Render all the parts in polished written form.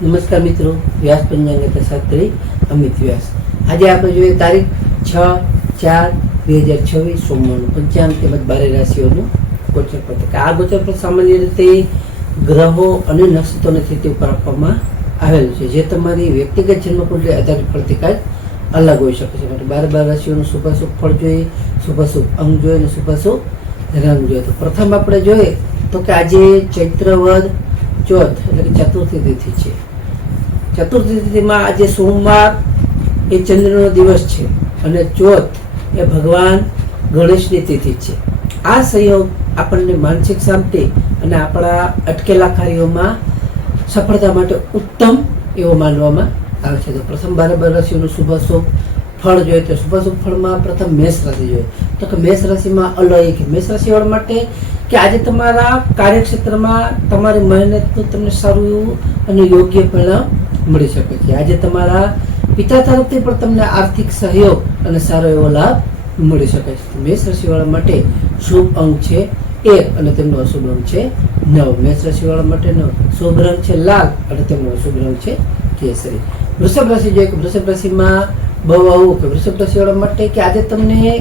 નમસ્કાર મિત્રો, વ્યાસ પંચાંગ શાસ્ત્રી અમિત વ્યાસ. આજે આપણે જોઈએ તારીખ 6/4/2026 સોમવારનું પંચાંગ તેમજ 12 રાશિઓનું ગોચર પત્રક. આ ગોચર પત્રક સામાન્ય રીતે ગ્રહો અને નક્ષત્રોની સ્થિતિ ઉપર આપવામાં આવેલું છે, જે તમારી વ્યક્તિગત જન્મકુંડળી આધારિત ફળથી કાંઈક અલગ હોઈ શકે છે. માટે 12 રાશિઓનું શુભાશુભ ફળ જોઈએ, શુભાશુભ અંગ જોઈએ અને શુભાશુભ રંગ જોઈએ. તો પ્રથમ આપણે જોઈએ તો કે આજે ચૈત્રવદ ચોથ એટલે કે ચતુર્થી તિથિ છે. ચતુર્થી તિથિમાં આજે સોમવાર એ ચંદ્રનો દિવસ છે અને ચોથ એ ભગવાન ગણેશની તિથિ છે. આ સંયોગ આપણને માનસિક શાંતિ અને આપણા અટકેલા કાર્યોમાં સફળતા માટે ઉત્તમ એવો માનવામાં આવે છે. તો પ્રથમ 12 રાશિઓનું શુભાશુભ ફળ જોઈએ તો શુભાશુભ ફળમાં પ્રથમ મેષ રાશિ જોઈએ તો કે મેષ રાશિમાં અલૌકિક મેષ રાશિવાળા માટે કે આજે તમારા કાર્યક્ષેત્રમાં તમારી મહેનતનું તમને સારું એવું અને યોગ્ય પરિણામ મળી શકે છે. આજે તમારા પિતા તરફથી પણ તમને આર્થિક સહયોગ અને સારો એવો લાભ મળી શકે છે. મેષ રાશિવાળા માટે શુભ અંક છે 1 અને તેમનો અશુભ રંગ છે 9. મેષ રાશિવાળા માટે શુભ રંગ છે લાલ અને તેમનો અશુભ રંગ છે કેસરી. વૃષભ રાશિ જોઈએ કે વૃષભ રાશિમાં બહુ આવું કે વૃષભ રાશિવાળા માટે કે આજે તમને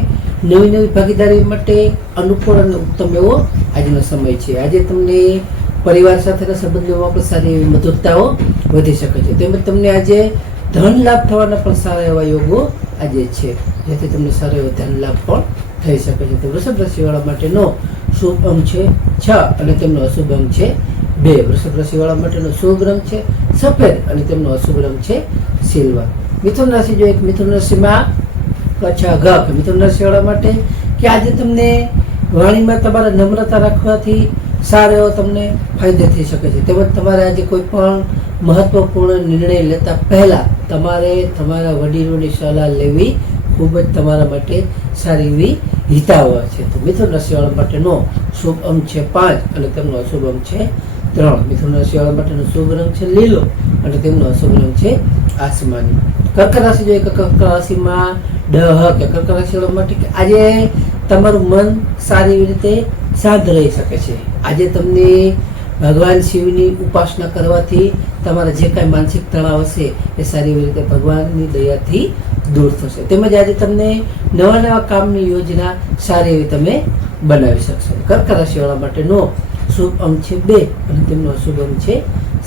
નવી ભાગીદારી માટે અનુકૂળ અને ઉત્તમ એવો આજનો સમય છે. આજે તમને પરિવાર સાથેના સંબંધોમાં પણ સારી એવી મધુરતાઓ વધી શકે છે. તેમજ તમને આજે ધન લાભ થવાના પણ સારા એવા યોગો આજે છે, જેથી તમને સારો એવો ધન લાભ પણ થઈ શકે છે. તો વૃષભ રાશિવાળા માટેનો શુભ અંક છે 6 અને તેમનો અશુભ અંક છે 2. વૃષભ રાશિવાળા માટેનો શુભ રંગ છે સફેદ અને તેમનો અશુભ રંગ છે સિલ્વર. મિથુન રાશિ જોઈએ મિથુન રાશિમાં મિથુન રાશિવાળા માટે કે આજે તમને વાણીમાં તમારે નમ્રતા રાખવાથી સારો એવો તમને ફાયદો થઈ શકે છે. તેમજ તમારે આજે કોઈ પણ મહત્વપૂર્ણ નિર્ણય લેતા પહેલા તમારે તમારા વડીલોની સલાહ લેવી ખૂબ જ તમારા માટે સારી એવી હિતાવહ છે. તો મિથુન રાશિવાળા માટેનો શુભ અંક છે 5 અને તેમનો અશુભ અંક છે 3. મિથુન રાશિવાળા માટેનો શુભ રંગ છે લીલો અને તેમનો અશુભ રંગ છે આસમાની. કર્ક રાશિ જોઈએ કે કર્ક રાશિમાં કર્ક રાશિવાળા માટે કે આજે તમારું મન સારી એવી રીતે શાંત રહી શકે છે. આજે તમને ભગવાન શિવની ઉપાસના કરવાથી તમારા જે કાંઈ માનસિક તણાવ હશે એ સારી એવી રીતે ભગવાનની દયાથી દૂર થશે. તેમજ આજે તમને નવા કામની યોજના સારી એવી તમે બનાવી શકશો. કર્ક રાશિવાળા માટેનો શુભ અંક છે 2 અને તેમનો અશુભ અંક છે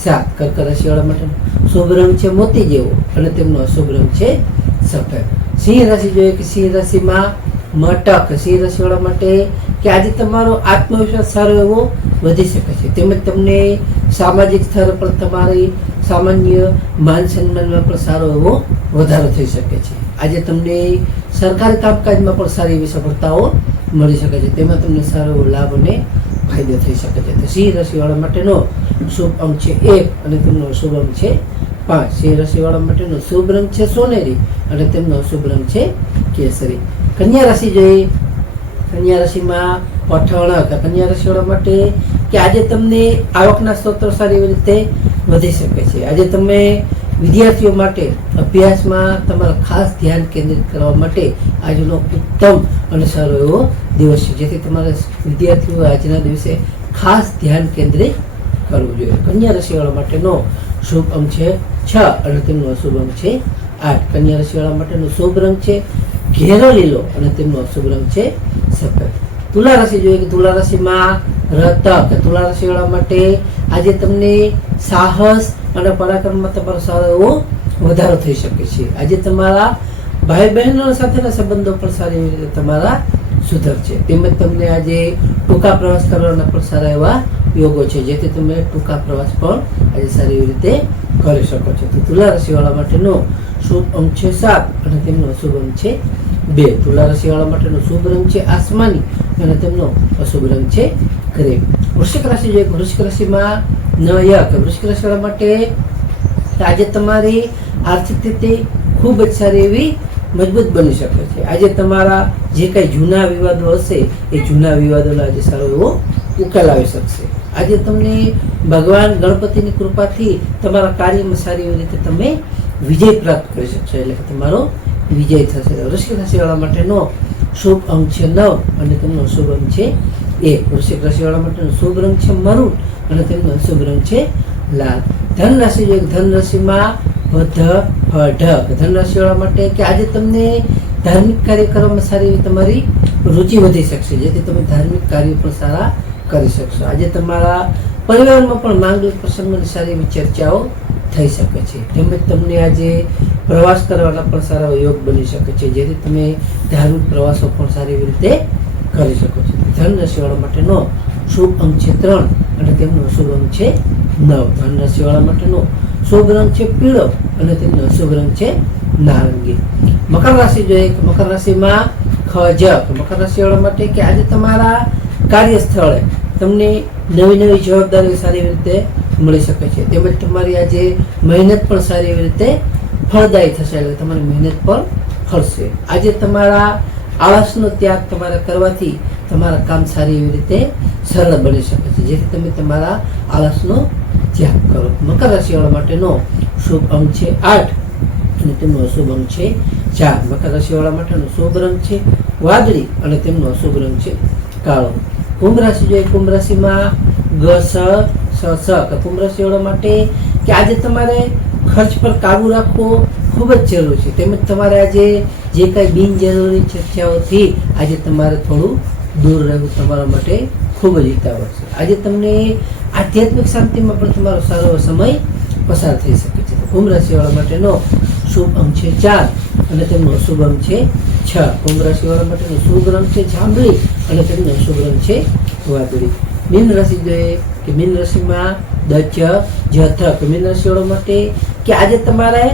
7. કર્ક રાશિવાળા માટેનો શુભ રંગ છે મોતી જેવો અને તેમનો અશુભ રંગ છે સફેદ. સિંહ રાશિ જોઈએ કે સિંહ રાશિમાં મટક સિંહ રાશિવાળા માટે કે આજે તમારો આત્મવિશ્વાસ સારો એવો વધી શકે છે. તેમજ તમને સામાજિક સ્તર પર તમારી સામાન્ય માન સન્માનમાં પણ સારો એવો વધારો થઈ શકે છે. આજે તમને સરકારી કામકાજમાં પણ સારી એવી સફળતાઓ મળી શકે છે. તેમાં તમને સારો એવો લાભ અને ફાયદો થઈ શકે છે. તો સિંહ રાશિવાળા માટેનો શુભ અંક છે 1 અને તેમનો શુભ અંક છે 5. સિંહ રાશિવાળા માટેનો શુભ રંગ છે સોનેરી અને તેમનો શુભ રંગ છે કેસરી. કન્યા રાશિ જોઈએ કન્યા રાશિમાં પઠાણ કન્યા રાશિવાળા માટે કે આજે તમને આવકના સ્ત્રોતો સારી એવી રીતે વધી શકે છે. આજે તમે વિદ્યાર્થીઓ માટે અભ્યાસમાં તમારું ખાસ ધ્યાન કેન્દ્રિત કરવા માટે આજનો ઉત્તમ અને સારો એવો દિવસ છે, જેથી તમારા વિદ્યાર્થીઓ આજના દિવસે ખાસ ધ્યાન કેન્દ્રિત કરવું જોઈએ. કન્યા રાશિવાળા માટેનો શુભ અંક છે 6 અને તેમનો અશુભ અંક છે 8. કન્યા રાશિવાળા માટેનો શુભ રંગ છે ઘેરો લીલો અને તેમનો અશુભ રંગ છે સફેદ. તુલા રાશિ જોઈએ કે તુલા રાશિમાં રતક તુલા રાશિવાળા માટે આજે તમને સાહસ અને પરાક્રમમાં તમારો સારો એવો વધારો થઈ શકે છે. આજે તમારા ભાઈ બહેનો સાથેના સંબંધો પણ સારી એવી રીતે તમારા સુધરશે. તેમજ તમને આજે ટૂંકા પ્રવાસ કરવાના પણ સારા એવા યોગો છે, જેથી તમે ટૂંકા પ્રવાસ પણ આજે સારી એવી રીતે કરી શકો છો. તો તુલા રાશિવાળા માટેનો શુભ અંક છે 7 અને તેમનો અશુભ અંક છે 2. તુલા રાશિવાળા માટેનો શુભ રંગ છે આસમાની અને તેમનો અશુભ રંગ છે ગ્રે. વૃશ્ચિક રાશિ જોઈએ વૃશ્ચિક રાશિમાં વૃશ્ચિક રાશિવાળા માટે આજે તમારી આર્થિક સ્થિતિ ખૂબ જ સારી એવી મજબૂત બની શકે છે. આજે તમારા જે કાંઈ જૂના વિવાદો હશે એ જૂના વિવાદોનો આજે સારો એવો ઉકેલ આવી શકશે. આજે તમને ભગવાન ગણપતિની કૃપાથી તમારા કાર્યમાં સારી એવી રીતે તમે વિજય પ્રાપ્ત કરી શકશો, એટલે કે તમારો વિજય થશે. વૃશ્ચિક રાશિવાળા માટેનો શુભ અંક છે 9 અને તેમનો શુભ અંક છે 1. વૃશ્ચિક રાશિવાળા માટેનો શુભ રંગ છે મરૂન અને તેમનો શુભ રંગ છે લાલ. ધન રાશિ જોઈએ, ધન રાશિમાં વધ ઢ. ધન રાશિવાળા માટે કે આજે તમને ધાર્મિક કાર્ય કરવામાં સારી એવી તમારી રુચિ વધી શકશે, જેથી તમે ધાર્મિક કાર્યો પણ સારા કરી શકશો. આજે તમારા પરિવારમાં પણ માંગલિક પ્રસંગોની સારી એવી ચર્ચાઓ થઈ શકે છે. તેમજ તમને આજે પ્રવાસ કરવાના પણ સારા યોગ બની શકે છે, જેથી તમે ધાર્મિક પ્રવાસો પણ સારી એવી રીતે કરી શકો છો. ધન રાશિવાળા માટેનો શુભ અંક છે 3 અને તેમનો અશુભ અંક છે 9. ધન રાશિવાળા માટેનો શુભ રંગ છે પીળો અને તેમનો અશુભ રંગ છે નારંગી. મકર રાશિ જોઈએ, મકર રાશિમાં ખજ. મકર રાશિવાળા માટે કે આજે તમારા કાર્યસ્થળે તમને નવી નવી જવાબદારીઓ સારી એવી રીતે મળી શકે છે. તેમજ તમારી આજે મહેનત પણ સારી એવી રીતે ફળદાયી થશે, એટલે તમારી મહેનત પણ ફળશે. આજે તમારા આળસનો ત્યાગ તમારા કરવાથી તમારા કામ સારી એવી રીતે સરળ બની શકે છે, જેથી તમે તમારા આળસનો ત્યાગ કરો. મકર રાશિવાળા માટેનો શુભ અંક છે 8 અને તેમનો અશુભ અંક છે 4. મકર રાશિવાળા માટેનો શુભ રંગ છે વાદળી અને તેમનો અશુભ રંગ છે કાળો. કુંભ રાશિ જોઈએ, કુંભ રાશિમાં ગ સ સ સ. કુંભ રાશિવાળા માટે કે આજે તમારે ખર્ચ પર કાબુ રાખવો ખૂબ જ જરૂરી છે. તેમજ તમારે આજે જે કાંઈ બિનજરૂરી ચર્ચાઓથી આજે તમારે થોડું દૂર રહેવું તમારા માટે ખૂબ જ હિતાવહ છે. આજે તમને આધ્યાત્મિક શાંતિમાં પણ તમારો સારો સમય પસાર થઈ શકે છે. કુંભ રાશિવાળા માટેનો શુભ અંક છે 4 અને તેમનો અશુભ અંક છે 6. કુંભ રાશિવાળા માટેનો શુભ રંગ છે જાંબલી અને તેમનો અશુભ રંગ છે વાદળી. મીન રાશિ જોઈએ કે મીન રાશિમાં દચ જથ. મીન રાશિવાળા માટે કે આજે તમારે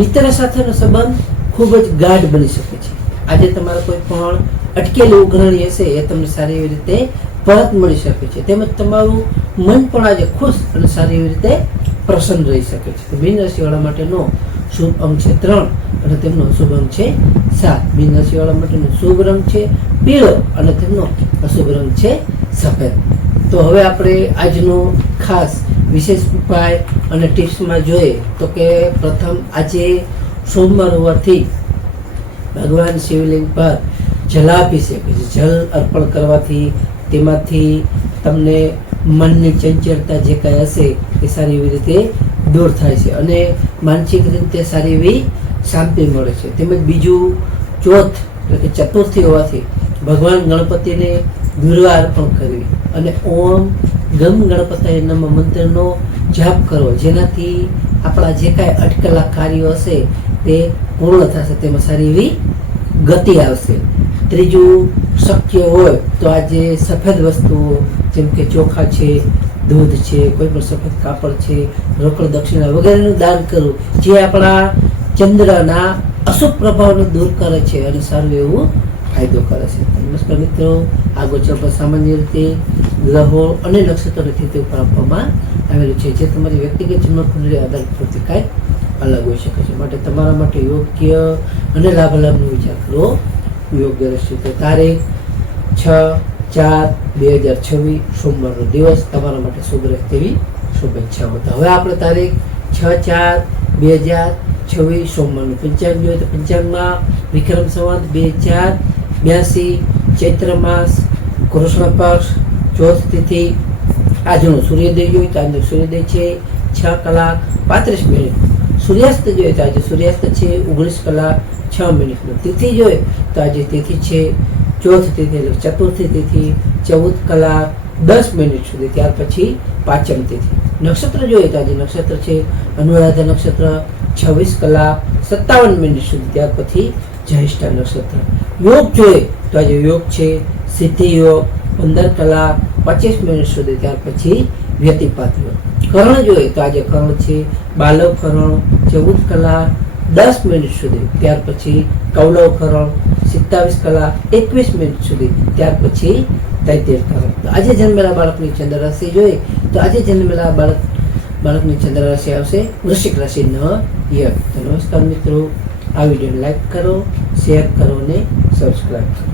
મિત્ર સાથેનો સંબંધ ખૂબ જ ગાઢ બની શકે છે. આજે તમારા કોઈ પણ અટકેલી ઉઘરાણી હશે એ તમને સારી એવી રીતે પરત મળી શકે છે. તેમજ તમારું મન પણ આજે ખુશ અને સારી એવી રીતે પ્રસન્ન રહી શકે છે. મીન રાશિવાળા માટેનો શુભ અંક છે 3 અને તેમનો અશુભ અંક છે 7. મીન રાશિવાળા માટેનો શુભ રંગ છે પીળો અને તેમનો અશુભ રંગ છે સફેદ. તો હવે આપણે આજનો ખાસ વિશેષ ઉપાય અને ટિપ્સમાં જોઈએ તો કે પ્રથમ આજે સોમવાર હોવાથી ભગવાન શિવલિંગ પર જલાભિષેક, જલ અર્પણ કરવાથી તેમાંથી તમને મનની ચંચળતા જે કાંઈ હશે એ સારી એવી રીતે દૂર થાય છે અને માનસિક રીતે સારી એવી શાંતિ મળે છે. તેમજ બીજું ચોથ એટલે કે ચતુર્થી હોવાથી ભગવાન ગણપતિને દુર્વા અર્પણ કરવી અને ઓમ ગમ ગણપતાય નમઃ મંત્રનો જાપ કરવો, જેનાથી આપણા જે કાંઈ અટકેલા કાર્યો હશે તે પૂર્ણ થશે, તેમાં સારી એવી ગતિ આવશે. ત્રીજું શક્ય હોય તો આજે સફેદ વસ્તુઓ જેમ કે ચોખા છે, દૂધ છે, કોઈ પણ સફેદ કાપડ છે, રોકડ દક્ષિણા વગેરેનું દાન કરવું, જે આપણા ચંદ્રના અશુભ પ્રભાવને દૂર કરે છે અને સારું એવું ફાયદો કરે છે. નમસ્કાર મિત્રો, આ ગોચર પર સામાન્ય રીતે ગ્રહો અને નક્ષત્રોની સ્થિતિ ઉપર આપવામાં આવેલું છે, જે તમારી વ્યક્તિગત જન્મકુંડળી આધારિત પ્રતિ કાંઈ અલગ હોઈ શકે છે. માટે તમારા માટે યોગ્ય અને લાભાલાભનો વિચાર કરવો યોગ્ય રહેશે. તો તારીખ 6/4/2026 સોમવારનો દિવસ તમારા માટે શુભ રહે તેવી શુભેચ્છાઓ. તો હવે આપણે તારીખ 6/4/2026 સોમવારનું પંચાંગ જોઈએ તો પંચાંગમાં વિક્રમ સંવત 2082 ચૈત્ર માસ કૃષ્ણ પક્ષ ચોથ તિથિ. આજનો સૂર્યોદય જોઈએ તો આજનો સૂર્યોદય છે 6:35. સૂર્યાસ્ત જોઈએ તો આજે સૂર્યાસ્ત છે 19:06. તિથિ જોઈએ તો આજે તિથિ છે ચોથ તિથિ એટલે ચતુર્થી તિથિ 14:10 સુધી. ત્યાર પછી પાંચમ તિથિ. નક્ષત્ર જોઈએ તો આજે નક્ષત્ર છે અનુરાધા નક્ષત્ર 26:57 સુધી. ત્યાર પછી જ્યેષ્ઠા નક્ષત્ર. યોગ જોઈએ તો આજે યોગ છે સિદ્ધિ યોગ 15:25 સુધી. ત્યાર પછી વ્યતિપાત યોગ. કર્ણ જોઈએ તો આજે કર્ણ છે બાલવ કર્ણ 14:10 સુધી. ત્યાર પછી કૌલવ કર્ણ 27:21 સુધી. ત્યાર પછી તૈતેર કર્ણ. તો આજે જન્મેલા બાળકની ચંદ્ર રાશિ જોઈએ તો આજે જન્મેલા બાળકની ચંદ્ર રાશિ આવશે વૃશ્ચિક રાશિ ન ય. તો નમસ્કાર મિત્રો, આ વિડીયોને લાઈક કરો, શેર કરો અને સબસ્ક્રાઈબ કરો.